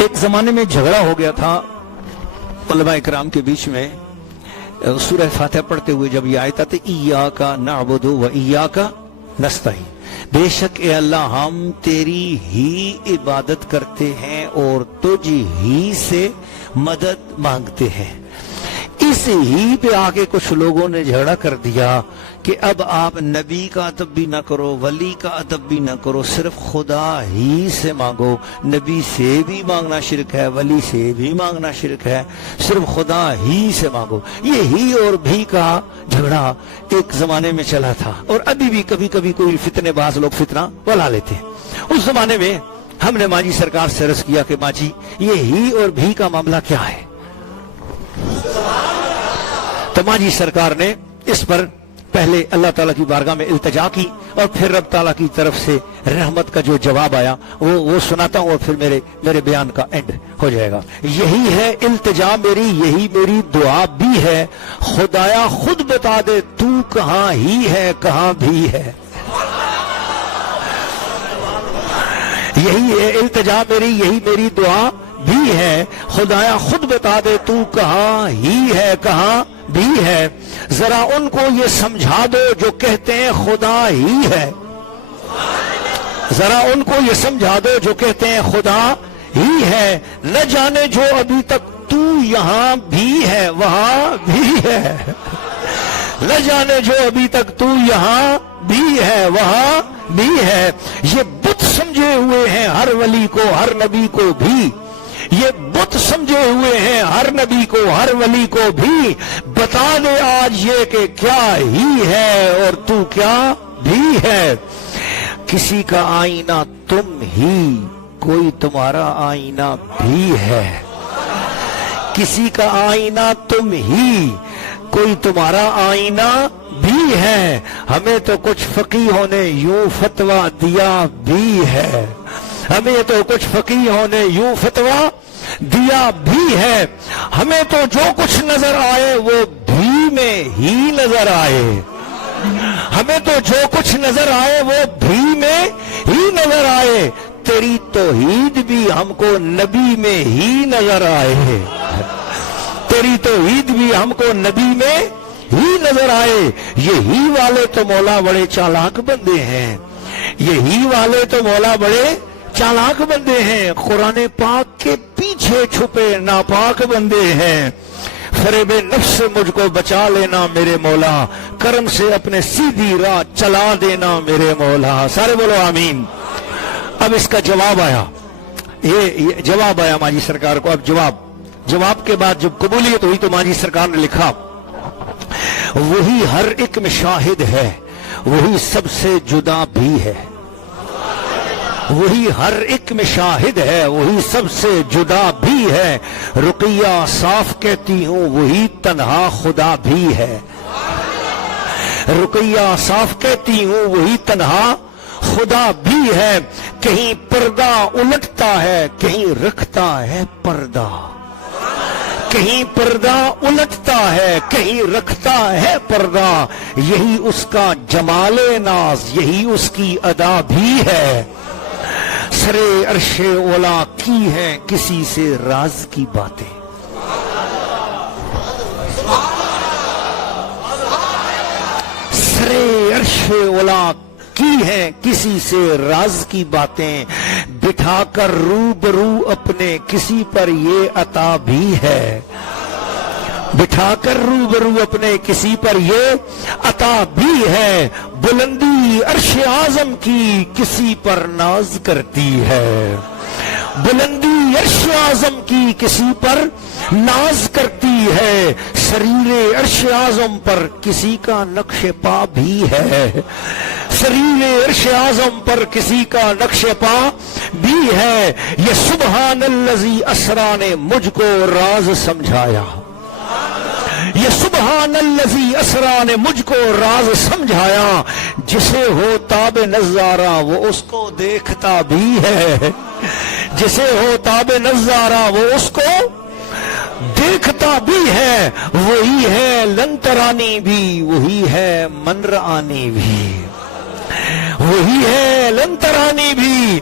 ایک زمانے میں جھگڑا ہو گیا تھا علماء اکرام کے بیچ میں. سورہ فاتحہ پڑھتے ہوئے جب یہ آیت آتی ایاک نعبد و ایاک نستعین، بے شک اے اللہ ہم تیری ہی عبادت کرتے ہیں اور تجھ ہی سے مدد مانگتے ہیں. اس ہی پہ آگے کچھ لوگوں نے جھگڑا کر دیا کہ اب آپ نبی کا ادب بھی نہ کرو، ولی کا ادب بھی نہ کرو، صرف خدا ہی سے مانگو. نبی سے بھی مانگنا شرک ہے، ولی سے بھی مانگنا شرک ہے، صرف خدا ہی سے مانگو. یہ ہی اور بھی کا جھگڑا ایک زمانے میں چلا تھا، اور ابھی بھی کبھی کبھی کوئی فتنے باز لوگ فتنہ بلا لیتے ہیں. اس زمانے میں ہم نے ماجی سرکار سے عرض کیا کہ ماجی یہ ہی اور بھی کا معاملہ کیا ہے؟ تو ماجی سرکار نے اس پر پہلے اللہ تعالیٰ کی بارگاہ میں التجا کی، اور پھر رب تعالیٰ کی طرف سے رحمت کا جو جواب آیا وہ سناتا ہوں، اور پھر میرے بیان کا اینڈ ہو جائے گا. یہی ہے التجا میری، یہی میری دعا بھی ہے، خدایا خود بتا دے تو کہاں ہی ہے کہاں بھی ہے. یہی ہے التجا میری، یہی میری دعا بھی ہے، خدایا خود بتا دے تو کہاں ہی ہے کہاں بھی ہے. ذرا ان کو یہ سمجھا دو جو کہتے ہیں خدا ہی ہے، ذرا ان کو یہ سمجھا دو جو کہتے ہیں خدا ہی ہے. نہ جانے جو ابھی تک تو یہاں بھی ہے وہاں بھی ہے، نہ جانے جو ابھی تک تو یہاں بھی ہے وہاں بھی ہے. یہ بت سمجھے ہوئے ہیں ہر ولی کو ہر نبی کو بھی، یہ بت سمجھے ہوئے ہیں ہر نبی کو ہر ولی کو بھی. بتا دے آج یہ کہ کیا ہی ہے اور تو کیا بھی ہے. کسی کا آئینہ تم ہی، کوئی تمہارا آئینہ بھی ہے. کسی کا آئینہ تم ہی، کوئی تمہارا آئینہ بھی ہے. ہمیں تو کچھ فقیہوں نے یوں فتویٰ دیا بھی ہے، ہمیں تو کچھ فقیہوں نے یوں فتویٰ دیا بھی ہے. ہمیں تو جو کچھ نظر آئے وہ بھی میں ہی نظر آئے، ہمیں تو جو کچھ نظر آئے وہ بھی میں ہی نظر آئے. تیری توحید بھی ہم کو نبی میں ہی نظر آئے، تیری توحید بھی ہم کو نبی میں ہی نظر آئے. یہی والے تو مولا بڑے چالاک بندے ہیں، یہی والے تو مولا بڑے چالاک بندے ہیں. قرآن پاک کے پیچھے چھپے ناپاک بندے ہیں. فریب نفس سے مجھ کو بچا لینا میرے مولا، کرم سے اپنے سیدھی راہ چلا دینا میرے مولا. سارے بولو آمین. اب اس کا جواب آیا، یہ جواب آیا ماجی سرکار کو. اب جواب کے بعد جب قبولیت ہوئی تو ماجی سرکار نے لکھا وہی ہر ایک میں شاہد ہے، وہی سب سے جدا بھی ہے. وہی ہر ایک میں شاہد ہے، وہی سب سے جدا بھی ہے. رقیہ صاف کہتی ہوں وہی تنہا خدا بھی ہے. رقیہ صاف کہتی ہوں وہی تنہا خدا بھی ہے. کہیں پردہ الٹتا ہے کہیں رکھتا ہے پردہ، کہیں پردہ الٹتا ہے کہیں رکھتا ہے پردہ. یہی اس کا جمال ناز، یہی اس کی ادا بھی ہے. سرے عرش اولا کی ہیں کسی سے راز کی باتیں، سرے عرش اولا کی ہیں کسی سے راز کی باتیں. بٹھا کر روبرو اپنے کسی پر یہ عطا بھی ہے، بٹھا کر روبرو اپنے کسی پر یہ عطا بھی ہے. بلندی عرش اعظم کی کسی پر ناز کرتی ہے، بلندی عرش اعظم کی کسی پر ناز کرتی ہے. سریر عرش اعظم پر کسی کا نقش پا بھی ہے، سریر عرش اعظم پر کسی کا نقش پا بھی ہے. یہ سبحان الذی اسریٰ نے مجھ کو راز سمجھایا، یہ سبحان الذی اسریٰ نے مجھ کو راز سمجھایا. جسے ہو تاب نظارہ وہ اس کو دیکھتا بھی ہے، جسے ہو تاب نظارہ وہ اس کو دیکھتا بھی ہے. وہی ہے لنترانی بھی، وہی ہے منرانی بھی، وہی ہے لنترانی بھی،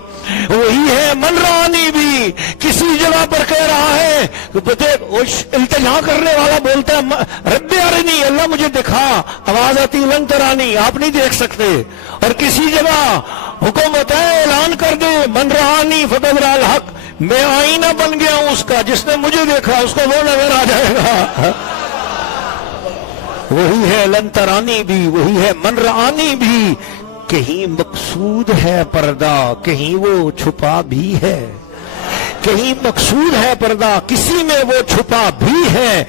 وہی ہے منرانی بھی. کسی جگہ پر کہہ رہا ہے التجا کرنے والا بولتا ہے رب ارنی، اللہ مجھے دکھا، آواز آتی لن ترانی، آپ نہیں دیکھ سکتے. اور کسی جگہ حکومت ہے اعلان کر دے من رآنی فقد رأى الحق، میں آئینہ بن گیا ہوں اس کا، جس نے مجھے دیکھا اس کو وہ نظر آ جائے گا. وہی ہے لن ترانی بھی، وہی ہے من رآنی بھی. کہیں مقصود ہے پردہ، کہیں وہ چھپا بھی ہے. کہیں مقصود ہے پردہ، کسی میں وہ چھپا بھی ہے.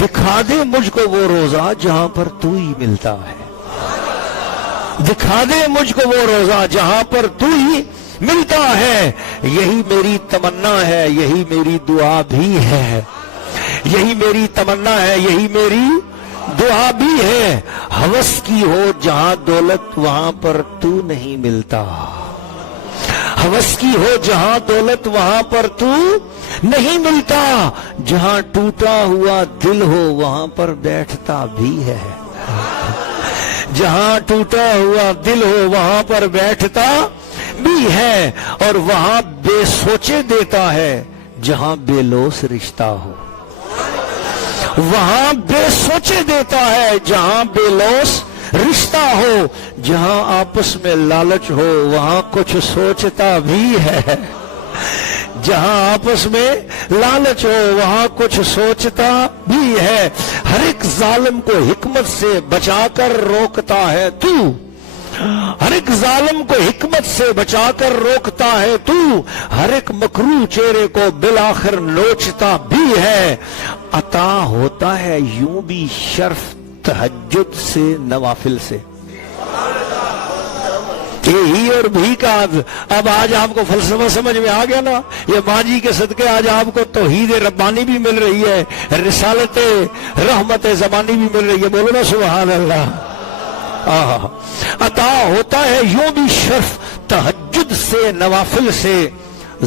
دکھا دے مجھ کو وہ روزہ جہاں پر تو ہی ملتا ہے. دکھا دے مجھ کو وہ روزہ جہاں پر تو ہی ملتا ہے. یہی میری تمنا ہے، یہی میری دعا بھی ہے. یہی میری تمنا ہے، یہی میری دعا بھی ہے. ہوس کی ہو جہاں دولت وہاں پر تو نہیں ملتا. ہوس کی ہو جہاں دولت وہاں پر تو نہیں ملتا. جہاں ٹوٹا ہوا دل ہو وہاں پر بیٹھتا بھی ہے. جہاں ٹوٹا ہوا دل ہو وہاں پر بیٹھتا بھی ہے. اور وہاں بے سوچے دیتا ہے جہاں بے لوس رشتہ ہو. وہاں بے سوچے دیتا ہے جہاں بے لوس رشتہ ہو. جہاں آپس میں لالچ ہو وہاں کچھ سوچتا بھی ہے. جہاں آپس میں لالچ ہو وہاں کچھ سوچتا بھی ہے. ہر ایک ظالم کو حکمت سے بچا کر روکتا ہے تو. ہر ایک ظالم کو حکمت سے بچا کر روکتا ہے تو. ہر ایک مکروہ چہرے کو بالآخر نوچتا بھی ہے. عطا ہوتا ہے یوں بھی شرف تہجد سے نوافل سے. ہی اور بھی کا اب آج آپ کو فلسفہ سمجھ میں آ گیا نا. یہ ماجی کے صدقے آج آپ کو توحید ربانی بھی مل رہی ہے، رسالت رحمت زمانی بھی مل رہی ہے. بولو نا سبحان اللہ. عطا ہوتا ہے یوں بھی شرف تہجد سے نوافل سے.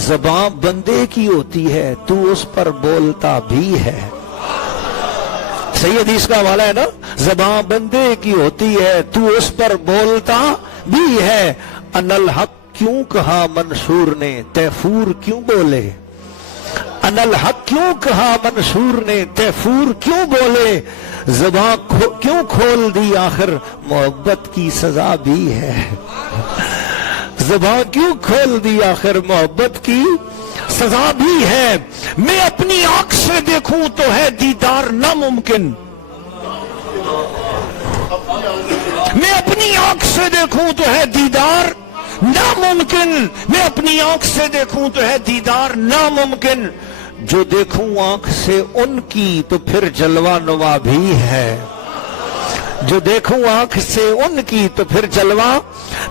زبان بندے کی ہوتی ہے تو اس پر بولتا بھی ہے. صحیح حدیث کا حوالہ ہے نا. زبان بندے کی ہوتی ہے تو اس پر بولتا بھی ہے. ان الحق کیوں کہا منصور نے تیفور کیوں بولے. ان الحق کیوں کہا منصور نے تیفور کیوں بولے. زبان کیوں کھول دی آخر محبت کی سزا بھی ہے. زبان کیوں کھول دی آخر محبت کی سزا بھی ہے. میں اپنی آنکھ سے دیکھوں تو ہے دیدار ناممکن. میں اپنی آنکھ سے دیکھوں تو ہے دیدار ناممکن. میں اپنی آنکھ سے دیکھوں تو ہے دیدار ناممکن. جو دیکھوں آنکھ سے ان کی تو پھر جلوہ نما بھی ہے. جو دیکھوں آنکھ سے ان کی تو پھر جلوہ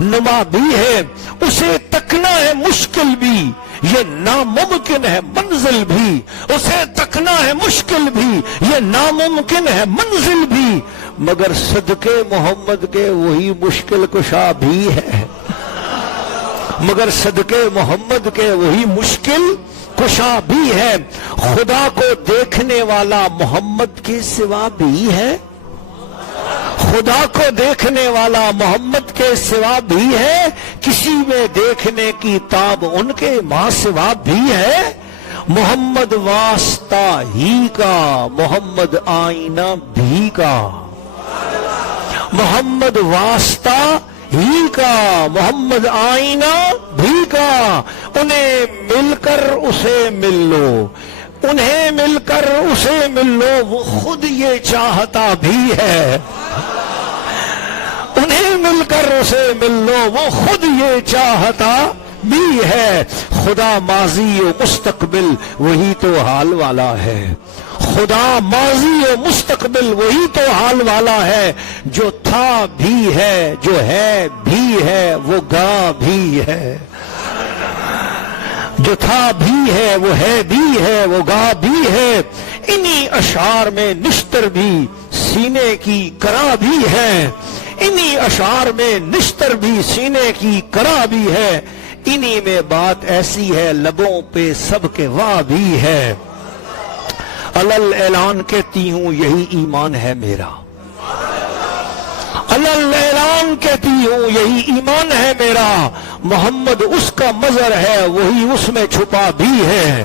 نما بھی ہے. اسے تکنا ہے مشکل بھی یہ ناممکن ہے منزل بھی. اسے تکنا ہے مشکل بھی یہ ناممکن ہے منزل بھی. مگر صدقے محمد کے وہی مشکل کشا بھی ہے. مگر صدقے محمد کے وہی مشکل کشا بھی ہے. خدا کو دیکھنے والا محمد کے سوا بھی ہے. خدا کو دیکھنے والا محمد کے سوا بھی ہے. کسی میں دیکھنے کی تاب ان کے ماں سوا بھی ہے. محمد واسطہ ہی کا محمد آئینہ بھی کا. محمد واسطہ ہی کا محمد آئینہ بھی کا. انہیں مل کر اسے مل لو. انہیں مل کر اسے مل لو. وہ خود یہ چاہتا بھی ہے. انہیں مل کر اسے مل لو. وہ خود یہ چاہتا بھی ہے. خدا ماضی و مستقبل وہی تو حال والا ہے. خدا ماضی و مستقبل وہی تو حال والا ہے. جو تھا بھی ہے جو ہے بھی ہے وہ گا بھی ہے. جو تھا بھی ہے وہ ہے بھی ہے وہ گا بھی ہے. انہی اشعار میں نشتر بھی سینے کی کرا بھی ہے. انہی اشعار میں نشتر بھی سینے کی کرا بھی ہے. انہی میں بات ایسی ہے لبوں پہ سب کے واہ بھی ہے. علل اعلان کہتی ہوں یہی ایمان ہے میرا. علل اعلان کہتی ہوں یہی ایمان ہے میرا. محمد اس کا مظہر ہے وہی اس میں چھپا بھی ہے.